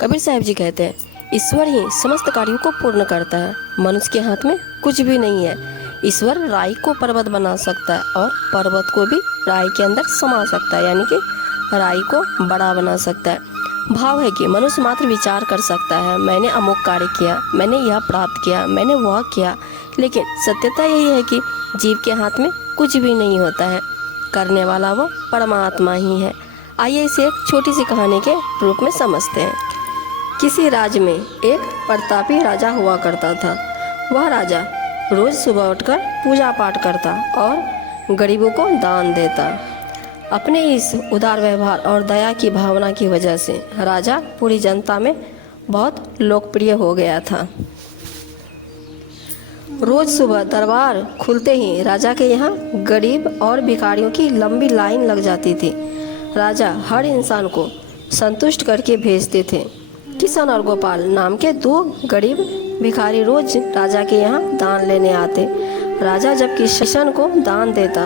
कबीर साहब जी कहते हैं, ईश्वर ही समस्त कार्यों को पूर्ण करता है। मनुष्य के हाथ में कुछ भी नहीं है। ईश्वर राई को पर्वत बना सकता है और पर्वत को भी राई के अंदर समा सकता है, यानी कि राई को बड़ा बना सकता है। भाव है कि मनुष्य मात्र विचार कर सकता है, मैंने अमुक कार्य किया, मैंने यह प्राप्त किया, मैंने वह किया, लेकिन सत्यता यही है कि जीव के हाथ में कुछ भी नहीं होता है। करने वाला वो परमात्मा ही है। आइए इसे एक छोटी सी कहानी के रूप में समझते हैं। किसी राज्य में एक प्रतापी राजा हुआ करता था। वह राजा रोज सुबह उठकर पूजा पाठ करता और गरीबों को दान देता। अपने इस उदार व्यवहार और दया की भावना की वजह से राजा पूरी जनता में बहुत लोकप्रिय हो गया था। रोज सुबह दरबार खुलते ही राजा के यहाँ गरीब और भिखारियों की लंबी लाइन लग जाती थी। राजा हर इंसान को संतुष्ट करके भेजते थे। किशन और गोपाल नाम के दो गरीब भिखारी रोज राजा के यहाँ दान लेने आते। राजा जब किशन को दान देता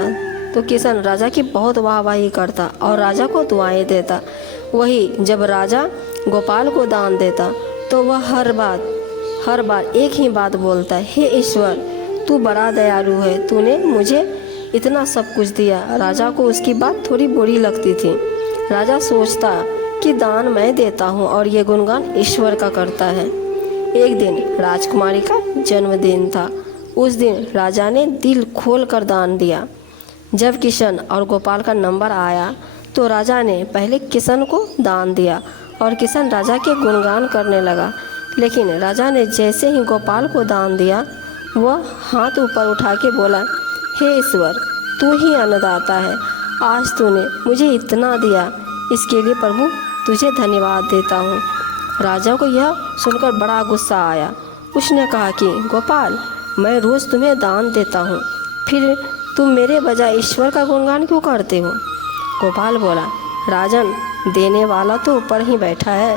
तो किशन राजा की बहुत वाहवाही करता और राजा को दुआएं देता। वही जब राजा गोपाल को दान देता तो वह हर बार एक ही बात बोलता, हे ईश्वर, तू बड़ा दयालु है, तूने मुझे इतना सब कुछ दिया। राजा को उसकी बात थोड़ी बुरी लगती थी। राजा सोचता कि दान मैं देता हूँ और ये गुणगान ईश्वर का करता है। एक दिन राजकुमारी का जन्मदिन था। उस दिन राजा ने दिल खोल कर दान दिया। जब किशन और गोपाल का नंबर आया तो राजा ने पहले किशन को दान दिया और किशन राजा के गुणगान करने लगा। लेकिन राजा ने जैसे ही गोपाल को दान दिया, वह हाथ ऊपर उठा के बोला, हे ईश्वर, तू ही अन्नदाता है। आज तूने मुझे इतना दिया, इसके लिए प्रभु तुझे धन्यवाद देता हूँ। राजा को यह सुनकर बड़ा गुस्सा आया। उसने कहा कि गोपाल, मैं रोज़ तुम्हें दान देता हूँ, फिर तुम मेरे बजाय ईश्वर का गुणगान क्यों करते हो? गोपाल बोला, राजन, देने वाला तो ऊपर ही बैठा है,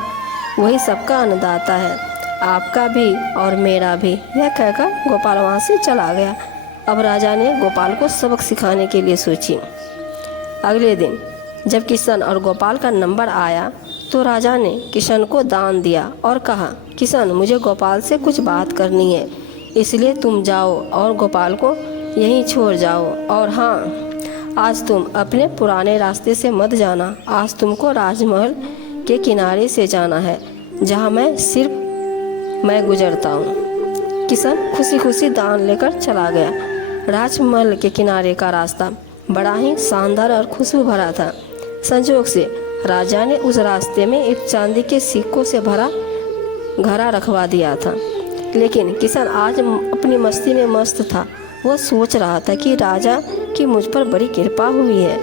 वही सबका अन्नदाता है, आपका भी और मेरा भी। यह कहकर गोपाल वहाँ से चला गया। अब राजा ने गोपाल को सबक सिखाने के लिए सोची। अगले दिन जब किशन और गोपाल का नंबर आया तो राजा ने किशन को दान दिया और कहा, किशन, मुझे गोपाल से कुछ बात करनी है, इसलिए तुम जाओ और गोपाल को यहीं छोड़ जाओ। और हाँ, आज तुम अपने पुराने रास्ते से मत जाना। आज तुमको राजमहल के किनारे से जाना है, जहाँ मैं गुजरता हूँ। किशन खुशी खुशी दान लेकर चला गया। राजमहल के किनारे का रास्ता बड़ा ही शानदार और खुशबू भरा था। संजोग से राजा ने उस रास्ते में एक चांदी के सिक्कों से भरा घड़ा रखवा दिया था। लेकिन किशन आज अपनी मस्ती में मस्त था। वह सोच रहा था कि राजा की मुझ पर बड़ी कृपा हुई है,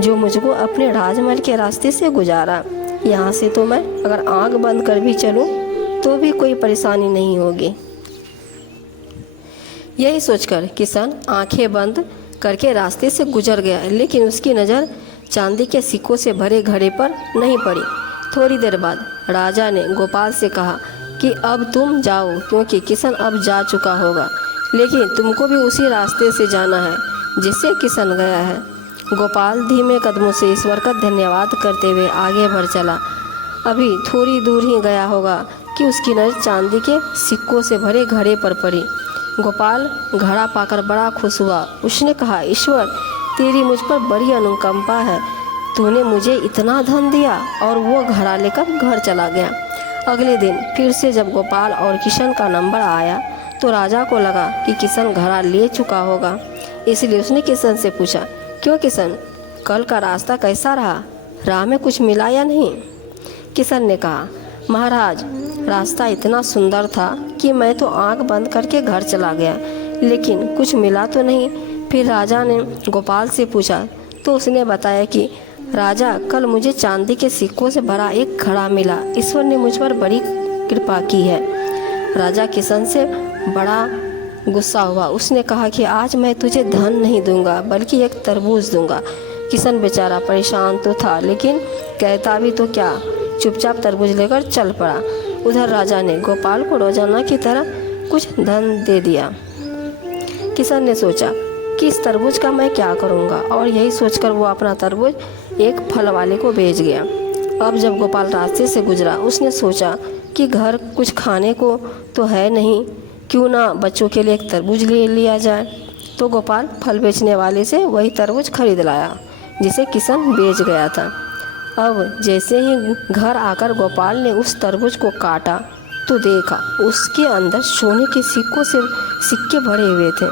जो मुझको अपने राजमहल के रास्ते से गुजारा। यहाँ से तो मैं अगर आँख बंद कर भी चलूँ तो भी कोई परेशानी नहीं होगी। यही सोचकर किशन आंखें बंद करके रास्ते से गुजर गया, लेकिन उसकी नज़र चांदी के सिक्कों से भरे घड़े पर नहीं पड़ी। थोड़ी देर बाद राजा ने गोपाल से कहा कि अब तुम जाओ, क्योंकि किशन अब जा चुका होगा, लेकिन तुमको भी उसी रास्ते से जाना है जिससे किशन गया है। गोपाल धीमे कदमों से ईश्वर का धन्यवाद करते हुए आगे बढ़ चला। अभी थोड़ी दूर ही गया होगा कि उसकी नज़र चांदी के सिक्कों से भरे घड़े पर पड़ी। गोपाल घड़ा पाकर बड़ा खुश हुआ। उसने कहा, ईश्वर, तेरी मुझ पर बड़ी अनुकंपा है, तूने मुझे इतना धन दिया। और वो घड़ा लेकर घर चला गया। अगले दिन फिर से जब गोपाल और किशन का नंबर आया तो राजा को लगा कि किशन घड़ा ले चुका होगा, इसलिए उसने किशन से पूछा, क्यों किशन, कल का रास्ता कैसा रहा? राह में कुछ मिला या नहीं? किशन ने कहा, महाराज, रास्ता इतना सुंदर था कि मैं तो आंख बंद करके घर चला गया, लेकिन कुछ मिला तो नहीं। फिर राजा ने गोपाल से पूछा तो उसने बताया कि राजा, कल मुझे चांदी के सिक्कों से भरा एक घड़ा मिला। ईश्वर ने मुझ पर बड़ी कृपा की है। राजा किशन से बड़ा गुस्सा हुआ। उसने कहा कि आज मैं तुझे धन नहीं दूंगा, बल्कि एक तरबूज दूंगा। किशन बेचारा परेशान तो था, लेकिन कहता भी तो क्या, चुपचाप तरबूज लेकर चल पड़ा। उधर राजा ने गोपाल को रोजाना की तरह कुछ धन दे दिया। किशन ने सोचा कि इस तरबूज का मैं क्या करूँगा, और यही सोचकर वो अपना तरबूज एक फल वाले को बेच गया अब जब गोपाल रास्ते से गुजरा, उसने सोचा कि घर कुछ खाने को तो है नहीं, क्यों ना बच्चों के लिए एक तरबूज ले लिया जाए। तो गोपाल फल बेचने वाले से वही तरबूज खरीद लाया जिसे किशन बेच गया था। अब जैसे ही घर आकर गोपाल ने उस तरबूज को काटा तो देखा उसके अंदर सोने के सिक्कों से सिक्के भरे हुए थे।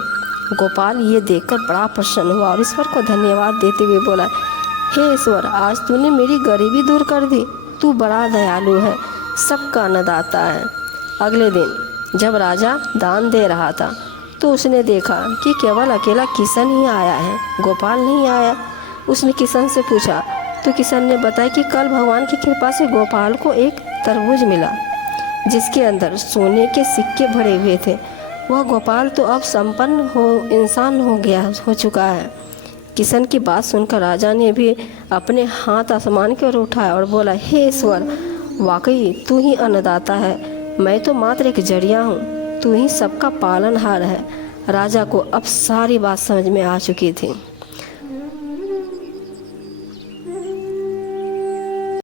गोपाल ये देखकर बड़ा प्रसन्न हुआ और ईश्वर को धन्यवाद देते हुए बोला, हे ईश्वर, आज तूने मेरी गरीबी दूर कर दी। तू बड़ा दयालु है, सबका अन्नदाता है। अगले दिन जब राजा दान दे रहा था तो उसने देखा कि केवल अकेला किशन ही आया है, गोपाल नहीं आया। उसने किशन से पूछा तो किशन ने बताया कि कल भगवान की कृपा से गोपाल को एक तरबूज मिला जिसके अंदर सोने के सिक्के भरे हुए थे। वह गोपाल तो अब संपन्न इंसान हो चुका है। किशन की बात सुनकर राजा ने भी अपने हाथ आसमान की ओर उठाया और बोला, हे ईश्वर, वाकई तू ही अन्नदाता है, मैं तो मात्र एक जरिया हूँ, तू ही सबका पालनहार है। राजा को अब सारी बात समझ में आ चुकी थी।